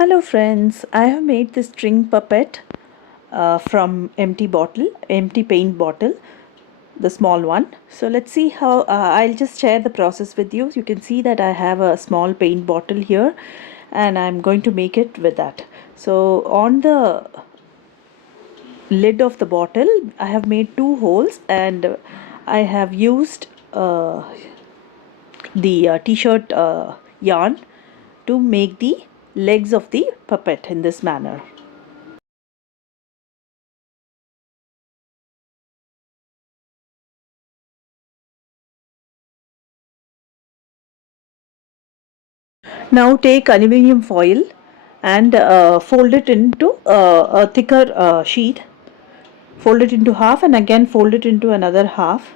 Hello friends, I have made this string puppet from empty paint bottle, the small one. So let's see how, I'll just share the process with you. You can see that I have a small paint bottle here and I'm going to make it with that. So on the lid of the bottle, I have made two holes and I have used the t-shirt yarn to make the legs of the puppet in this manner. Now take aluminium foil and fold it into a thicker sheet. Fold it into half and again fold it into another half.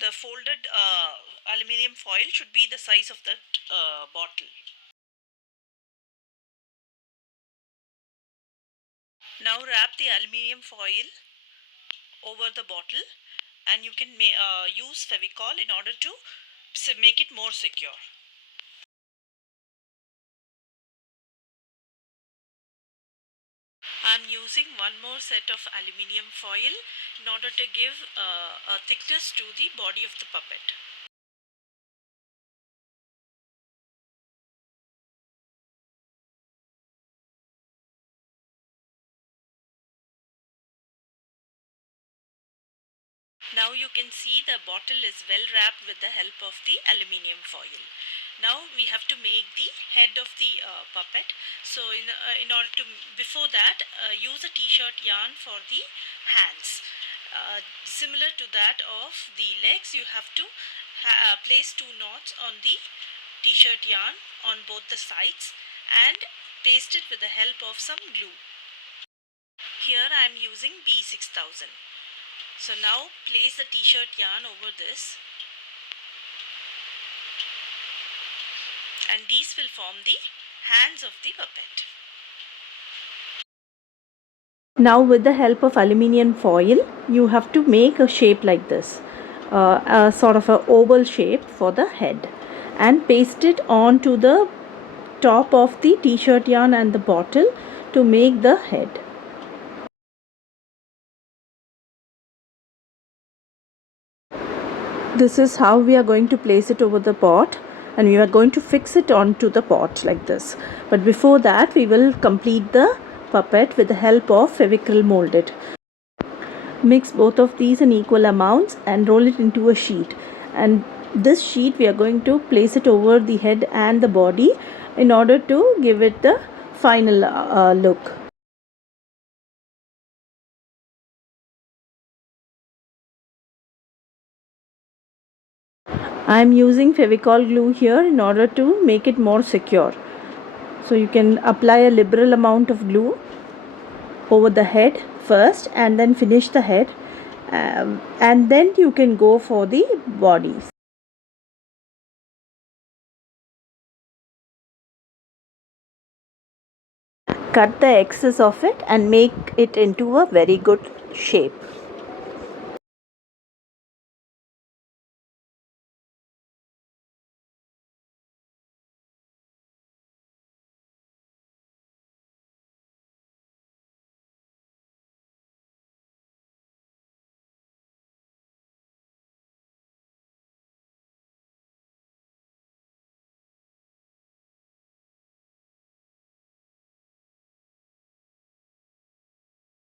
The folded aluminium foil should be the size of that bottle. Now wrap the aluminium foil over the bottle and you can use Fevicol in order to make it more secure. I'm using one more set of aluminium foil in order to give a thickness to the body of the puppet. Now you can see the bottle is well wrapped with the help of the aluminium foil. Now we have to make the head of the puppet. So in order to, before that, use a t-shirt yarn for the hands. Similar to that of the legs, you have to place two knots on the t-shirt yarn on both the sides and paste it with the help of some glue. Here I am using B6000. So now place the t-shirt yarn over this and these will form the hands of the puppet. Now with the help of aluminium foil, you have to make a shape like this, a sort of a oval shape for the head, and paste it onto the top of the t-shirt yarn and the bottle to make the head. This is how we are going to place it over the pot, and we are going to fix it onto the pot like this. But before that, we will complete the puppet with the help of Fevicryl molded. Mix both of these in equal amounts and roll it into a sheet, and this sheet we are going to place it over the head and the body in order to give it the final look. I am using Fevicol glue here in order to make it more secure. So you can apply a liberal amount of glue over the head first and then finish the head, and then you can go for the bodies. Cut the excess of it and make it into a very good shape.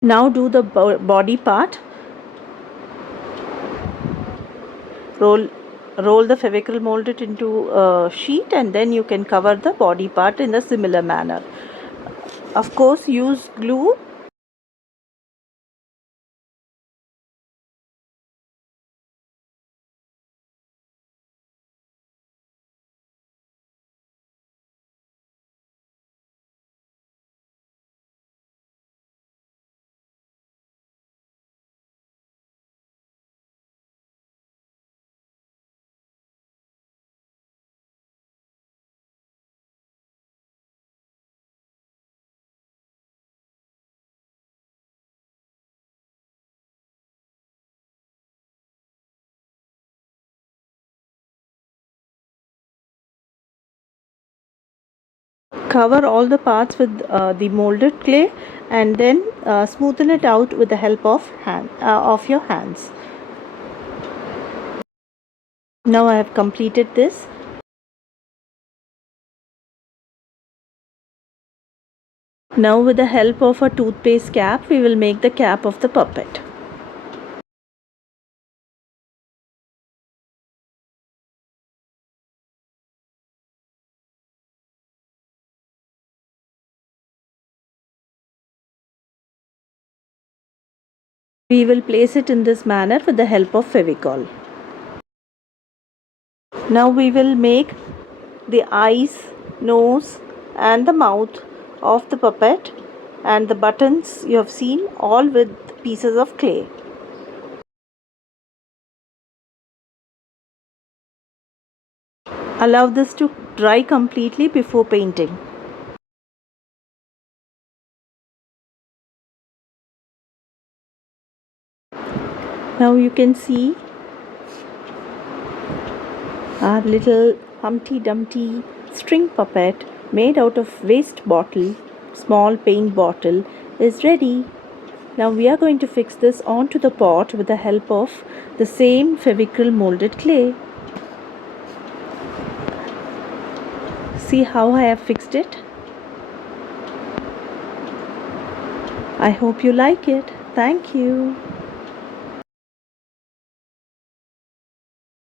Now do the body part. Roll the Fevicryl molded into a sheet and then you can cover the body part in a similar manner. Of course, use glue Cover all the parts with the molded clay and then smoothen it out with the help of your hands. Now I have completed this. Now with the help of a toothpaste cap, we will make the cap of the puppet. We will place it in this manner with the help of Fevicol. Now we will make the eyes, nose and the mouth of the puppet, and the buttons you have seen, all with pieces of clay. Allow this to dry completely before painting. Now you can see our little Humpty Dumpty string puppet made out of waste bottle, small paint bottle, is ready. Now we are going to fix this onto the pot with the help of the same Fevicryl molded clay. See how I have fixed it? I hope you like it. Thank you.